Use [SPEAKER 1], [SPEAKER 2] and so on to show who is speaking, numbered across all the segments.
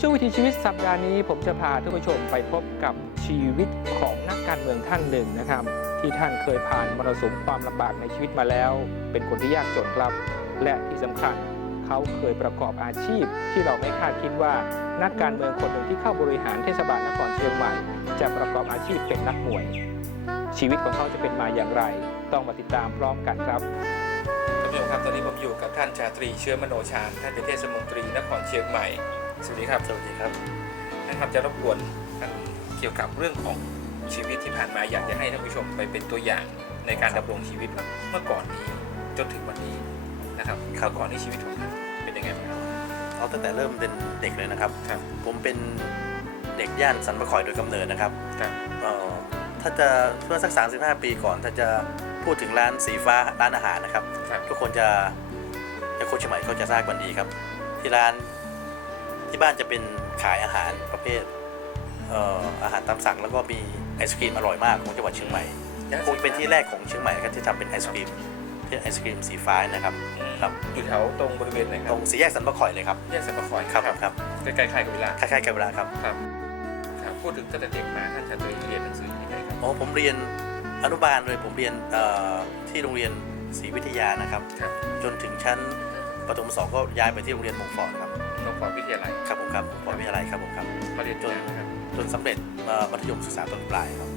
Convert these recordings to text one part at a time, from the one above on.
[SPEAKER 1] ช่วงวิถีชีวิตสัปดาห์นี้ผมจะพาท่านผู้ชมไปพบกับชีวิตของนักการเมืองท่านหนึ่งนะครับ ที่ท่านเคยผ่านมรสุมความลำบากในชีวิตมาแล้ว เป็นคนที่ยากจนครับ และที่สำคัญเขาเคยประกอบอาชีพ ที่เราไม่คาดคิดว่า นักการเมืองคนหนึ่งที่เข้าบริหารเทศบาลนครเชียงใหม่ จะประกอบอาชีพเป็นนักมวย ชีวิตของเขาจะเป็นมาอย่างไร ต้องมาติดตามพร้อมกันครับท่านผู้ชมครับตอนนี้ผมอยู่กับท่านชาตรีเชื้อมโนชาญท่านเป็นเทศมนตรีนครเชียงใหม่ สวัสดีครับ สวัสดีครับนะครับจะรบกวนท่านเกี่ยวกับเรื่องของชีวิตที่ผ่านมาอยากจะให้ท่านผู้ชมไปเป็นตัวอย่างในการดำรงชีวิตเมื่อก่อนนี้จนถึงวันนี้นะครับ
[SPEAKER 2] ครับ
[SPEAKER 1] เมื่อก่อนที่ชีวิตของท่านเป็นยังไงบ้างครับ
[SPEAKER 2] เอาตั้งแต่เริ่มเป็นเด็กเลยนะครับ
[SPEAKER 1] ครับ
[SPEAKER 2] ผมเป็นเด็กย่านสันปะคอยโดยกำเนิดนะครับ
[SPEAKER 1] ครับ
[SPEAKER 2] เอ่อถ้าจะเมื่อสัก 35 ปีก่อน ถ้าจะพูดถึงร้านสีฟ้าร้านอาหารนะครับ
[SPEAKER 1] ครับ
[SPEAKER 2] ทุกคนจะจะคนเชียงใหม่เขาจะทราบกันดีครับ ที่ร้าน ที่บ้านจะเป็นขายอาหารประเภทเอ่ออาหารตามสั่งแล้วก็มีไอศครีมอร่อยมากของจังหวัดเชียงใหม่คงเป็นที่แรกของเชียงใหม่นะครับที่ทำเป็นไอศครีมที่ไอศครีมสีฟ้านะครับครับ
[SPEAKER 1] อยู่แถวตรงบริเวณไหนค
[SPEAKER 2] ต
[SPEAKER 1] รั
[SPEAKER 2] ร
[SPEAKER 1] บ
[SPEAKER 2] งสี่แยกสันปะคอยเลยครับ
[SPEAKER 1] แยกสันปะคอย
[SPEAKER 2] ครับครับ
[SPEAKER 1] ใกล้ๆค่ายกับเวลา
[SPEAKER 2] คล้ายๆกันเวลาครับ
[SPEAKER 1] ครับครับพูดถึงตั้งแต่เด็กมาท่านชาตรีเรียนหนังสือยังไงครับ
[SPEAKER 2] อ๋อผมเรียนอนุบาลเลยผมเรียนเอ่อที่โรงเรียนศรีวิทยานะครับ
[SPEAKER 1] ครับ
[SPEAKER 2] จนถึงชั้นประถมสองก็ย้ายไปที่โรงเรียนมงฟอร์ดครับ
[SPEAKER 1] นครวิทยาลัย
[SPEAKER 2] ครับผมครับมงฟอร์ดวิทยาลัยครับผมครับ
[SPEAKER 1] มาเรียนจนนะครับ
[SPEAKER 2] จนสำเร็จเอ่อมัธยมศึกษาต้นปลายครับ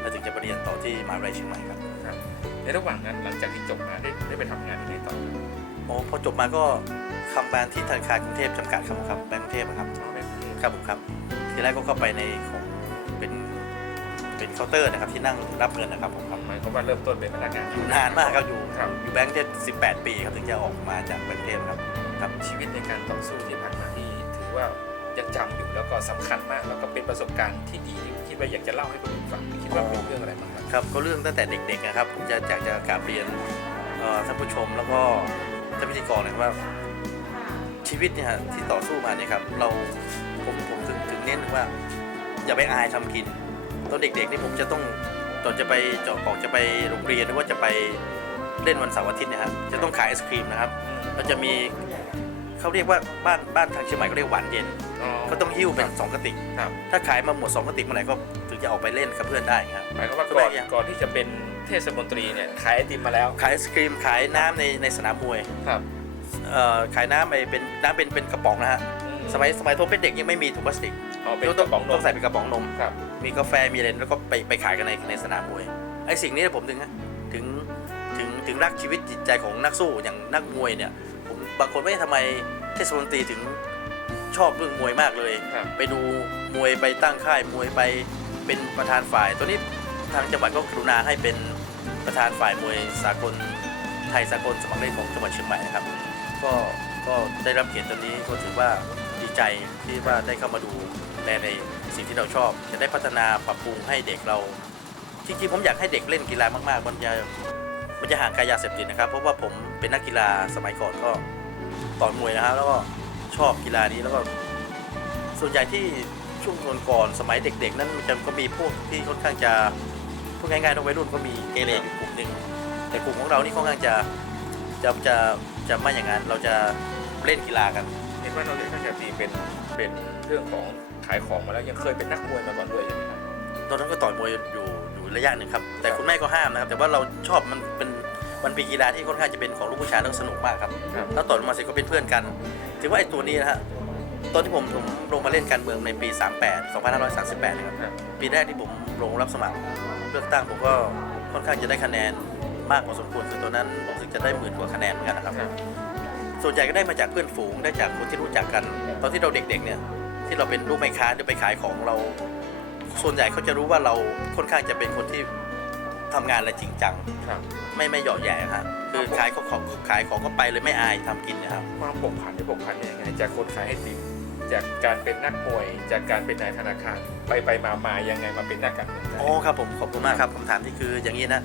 [SPEAKER 2] แล้วถึงจะไปเรียนต่อที่มหาวิทยาลัยเชียงใหม่ครับ
[SPEAKER 1] ครับในระหว่างนั้นหลังจากที่จบมาได้ได้ไปทำงานที่ไหนต่อครับ
[SPEAKER 2] อ๋อพอจบมาก็ทำงานที่ธนาคารกรุงเทพจำกัดครับผมครับแบงก์กรุงเทพอะครับ
[SPEAKER 1] อ๋อไม่
[SPEAKER 2] ครับผมครับ ทีแรกก็เข้าไปในของเป็นเป็นเคาน์เตอร์นะครับที่นั่งรับเงินนะครับผมครับ
[SPEAKER 1] หมายความว่าเริ่มต้นเป็นพนักงาน
[SPEAKER 2] อยู่นานมากครับอยู่
[SPEAKER 1] ครับ
[SPEAKER 2] อยู่แบงก์กรุงเทพ18 ปีครับถึงจะออกมาจากแบงก์กรุงเทพครับ ครับ
[SPEAKER 1] ชีวิตในการต่อสู้ที่ผ่านมาที่ถือว่ายังจำอยู่แล้วก็สำคัญมาก แล้วก็เป็นประสบการณ์ที่ดีที่คิดว่าอยากจะเล่าให้คนอื่นฟังคิดว่าเป็นเรื่องอะไรบ้างครับ
[SPEAKER 2] ครับก็เรื่องตั้งแต่เด็กๆนะครับผมจะอยากจะกราบเรียนท่านผู้ชมแล้วก็ท่านพิธีกรนะครับว่าชีวิตเนี่ยที่ต่อสู้มาเนี่ยครับเราผมผมถึงถึงเน้นว่า อย่าไปอายทำกินตอนเด็กๆนี่ผมจะต้องตอนจะไปเจาะออกจะไปโรงเรียนหรือว่าจะไปเล่นวันเสาร์อาทิตย์เนะฮะจะต้องขายไอศครีมนะครับเราจะมี เขาเรียกว่าบ้านบ้านทางเชียงใหม่ก็เรียกหวานเย็นก็ต้องหิ้วเป็นสองกระติก
[SPEAKER 1] ครับ
[SPEAKER 2] ถ้าขายมาหมดสองกระติกเมื่อไหร่ก็ถึงจะออกไปเล่นกับเพื่อนได้ครับ
[SPEAKER 1] หมายความว่า
[SPEAKER 2] ส
[SPEAKER 1] ก่
[SPEAKER 2] มั
[SPEAKER 1] อยน
[SPEAKER 2] เนี่ย
[SPEAKER 1] ก่อนที่จะเป็นเทศมนตรีเนี่ยขายไอติมมาแล้ว
[SPEAKER 2] ขายไอศครีมขายน้ำในในสนามมวย
[SPEAKER 1] ครับ
[SPEAKER 2] เอ่อขายน้ำไปเป็นน้ำเป็นเป็นกระป๋องนะฮะสมัยสมัยผมเป็นเด็กยังไม่มีถุงพลาสติก
[SPEAKER 1] อ๋อเป็น
[SPEAKER 2] ต้อง
[SPEAKER 1] กระป๋องน
[SPEAKER 2] ต้อ
[SPEAKER 1] ม
[SPEAKER 2] งใส่เป็นกระป๋องนม
[SPEAKER 1] ครับ
[SPEAKER 2] มีกาแฟมีอะไรแล้วก็ไปไปขายกันในในสนามมวยไอ้สิ่งนี้ผมถึงถึงถึงถึงรักชีวิตจิตใจของนักสู้อย่างนักมวยเนี่ยผม บางคนไม่ทำไมเทศมนตรีถึงชอบเรื่องมวยมากเลย
[SPEAKER 1] ครับ
[SPEAKER 2] ไปดูมวยไปตั้งค่ายมวยไปเป็นประธานฝ่าย ตัวนี้ทางจังหวัดก็กรุณาให้เป็นประธานฝ่ายมวยสากลไทยสากลสมัครเล่นของจังหวัดเชียงใหม่นะครับ ก็ก็ได้รับเกียรติตัวนี้ก็ถือว่าดีใจที่ว่าได้เข้ามาดูแลในสิ่งที่เราชอบ จะได้พัฒนาปรับปรุงให้เด็กเรา จริงๆผมอยากให้เด็กเล่นกีฬามากๆ มันจะมันจะห่างไกลยาเสพติดนะครับ เพราะว่าผมเป็นนักกีฬาสมัยก่อนก็ ต่อยมวยนะครับ แล้วก็ชอบกีฬานี้แล้วก็ ส่วนใหญ่ที่ช่วงก่อนๆสมัยเด็ก ๆ นั้นมันจะก็มีพวกที่ค่อนข้างจะพูดง่ายๆน้องวัยรุ่นก็มีเกเรอยู่กลุ่มหนึ่งแต่กลุ่มของเรานี่ค่อนข้างจะจะจะจะไม่อย่างนั้นเราจะเล่นกีฬากัน
[SPEAKER 1] เห็นว่านอกจากท่านชาตรีเป็นเป็นเรื่องของขายของมาแล้วยังเคยเป็นนักมวยมาก่อนด้วยใช่ไหมครับ
[SPEAKER 2] ตอนนั้นก็ต่อยมวยอยู่อยู่ระยะหนึ่งครับ แต่คุณแม่ก็ห้ามนะครับ แต่ว่าเราชอบมันเป็น มันเป็นกีฬาที่ค่อนข้างจะเป็นของลูกผู้ชายแล้วสนุกมากครับ
[SPEAKER 1] ครับ
[SPEAKER 2] แล้วต่อยมาเสร็จก็เป็นเพื่อนกัน ถือว่าไอ้ตัวนี้นะฮะตอนที่ผมผมลงมาเล่นการเมืองในปี 38 2538นะครับ
[SPEAKER 1] ครับ
[SPEAKER 2] ปีแรกที่ผมลงรับสมัครเลือกตั้งผมก็ค่อนข้างจะได้คะแนนมากพอสมควรคือตัวนั้นรู้สึกจะได้หมื่นกว่าคะแนนเหมือนกันนะครับ
[SPEAKER 1] ครับ
[SPEAKER 2] ส่วนใหญ่ก็ได้มาจากเพื่อนฝูงได้จากคนที่รู้จักกัน ตอนที่เราเด็กๆเนี่ยที่เราเป็นลูกแม่ค้าจะไปขายของเรา ส่วนใหญ่เขาจะรู้ว่าเราค่อนข้างจะเป็นคนที่ ทำงานอะไรจริงจัง
[SPEAKER 1] ครับ
[SPEAKER 2] ไม่ไม่เหยาะแหย่ครับคือขายของของขายของก็ไปเลยไม่อายทำกินนะครับ
[SPEAKER 1] ความผกผันที่ผกผันเนี่ยยังไง จากคนขายไอติมจากการเป็นนักมวย จากการเป็นนายธนาคารไปไปมามายังไงมาเป็นนักการเมืองได้
[SPEAKER 2] อ๋อครับผมขอบคุณมากครับคำถามที่คืออย่างนี้นะ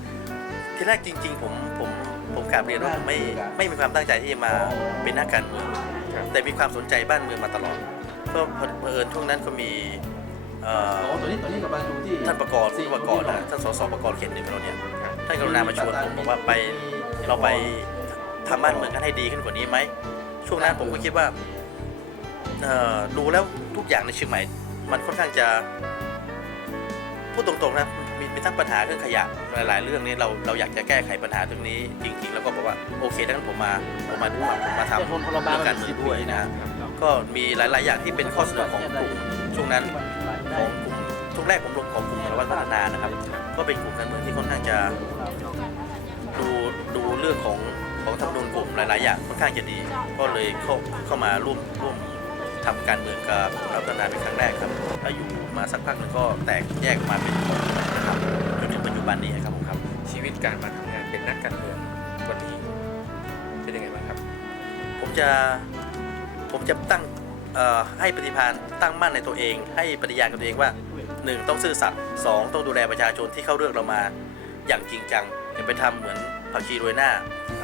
[SPEAKER 2] ที่แรกจริง ๆ ผมผมผมกราบเรียนว่าผมไม่ไม่มีความตั้งใจที่จะมาเป็นนักการเมือง
[SPEAKER 1] ครับ
[SPEAKER 2] แต่มีความสนใจบ้านเมืองมาตลอดก็เผอิญช่วงนั้นก็มี เอ่อ
[SPEAKER 3] ตัวนี้ตัวนี้กับมาดูที่
[SPEAKER 2] ท่านประกรณ์ผู้ประกรณ์นะท่านสสประกรณ์เขตหนึ่งของเราเนี่ย
[SPEAKER 1] ครับ
[SPEAKER 2] ท่านกรุณามาชวนผมบอกว่าไปเราไปทำบ้านเมืองกันให้ดีขึ้นกว่านี้ไหมช่วงนั้นผมก็คิดว่าเอ่อดูแล้วทุกอย่างในเชียงใหม่ มันค่อนข้างจะพูดตรงๆนะมีมีทั้งปัญหาเรื่องขยะหลายๆ เรื่องนี้เราเราอยากจะแก้ไขปัญหาตรงนี้จริง ๆ แล้วก็บอกว่าโอเคดังนั้นผมมาผมมาผมมาทำ
[SPEAKER 3] จะทนทรมาน
[SPEAKER 2] เรื่องการเมืองด้วยนะ ก็มีหลาย ๆ อย่างที่เป็นข้อเสนอของกลุ่มช่วงนั้น ของกลุ่มช่วงแรกผมลงของกลุ่มนวัตพัฒนานะครับ ก็เป็นกลุ่มการเมืองที่ค่อนข้างจะดูดูเรื่องของของธรรมนูญกลุ่มหลายๆอย่างค่อนข้างจะดี ก็เลยเข้าเข้ามาร่วมร่วมทำการเมืองกับกลุ่มนวัตพัฒนาเป็นครั้งแรกครับแล้วอยู่มาสักพักหนึ่งก็แตกแยกมาเป็นกลุ่มนะครับจนถึงปัจจุบันนี้ครับผมครับ
[SPEAKER 1] ชีวิตการมาทำงานเป็นนักการเมืองวันนี้เป็นยังไงบ้างครับ
[SPEAKER 2] ผมจะผมจะตั้งเอ่อ ให้ปฏิพานตั้งมั่นในตัวเอง ให้ปฏิญาณกับตัวเองว่า 1. ต้องซื่อสัตย์สองต้องดูแลประชาชนที่เข้าเลือกเรามาอย่างจริงจังอย่าไปทำเหมือนผักชีโรยหน้า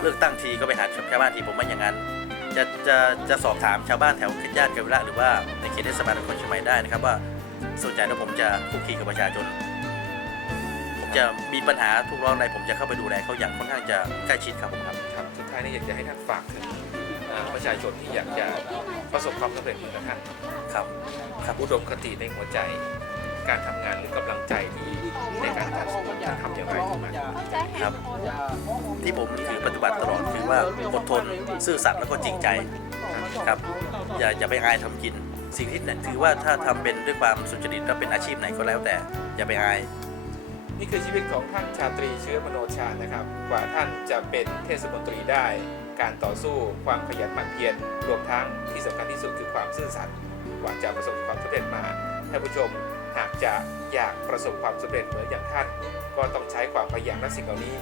[SPEAKER 2] เลือกตั้งทีก็ไปหาชาวบ้านทีผมไม่อย่างนั้น จะจะจะสอบถามชาวบ้านแถวเขตย่านกันเวลาหรือว่าในเขตเทศบาลนครเชียงใหม่ได้นะครับว่าสนใจแล้วผมจะคุกคีกับประชาชนผมจะมีปัญหาทุกร้อนใดผมจะเข้าไปดูแลเขาอย่างค่อนข้างจะใกล้ชิดครับผมครับ
[SPEAKER 1] ครับสุดท้ายนี้อยากจะให้ท่านฝากถึง ประชาชนที่อยากจะประสบความสำเร็จเหมือนกับท่าน
[SPEAKER 2] ครับครับ
[SPEAKER 1] อุดมคติในหัวใจ การทำงานหรือกำลังใจที่ในการทำจะทำอย่างไรถึงมัน
[SPEAKER 2] ครับ ที่ผมถือปฏิบัติตลอดคือว่าอดทนซื่อสัตย์แล้วก็จริงใจครับอย่าอย่าไปอายทำกิน สิ่งที่ไหนถือว่าถ้าทำเป็นด้วยความสุจริตและเป็นอาชีพไหนก็แล้วแต่ อย่าไปอาย
[SPEAKER 1] นี่คือชีวิตของท่านชาตรีเชื้อมโนชานะครับ กว่าท่านจะเป็นเทศมนตรีได้ การต่อสู้ความขยันหมั่นเพียรรวมทั้งที่สำคัญที่สุดคือความซื่อสัตย์กว่าจะประสบความสำเร็จมาท่านผู้ชมหากจะอยากประสบความสำเร็จเหมือนอย่างท่าน ก็ต้องใช้ความพยายามและสิ่งเหล่านี้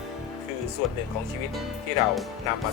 [SPEAKER 1] คือส่วนหนึ่งของชีวิตที่เรานำมาเส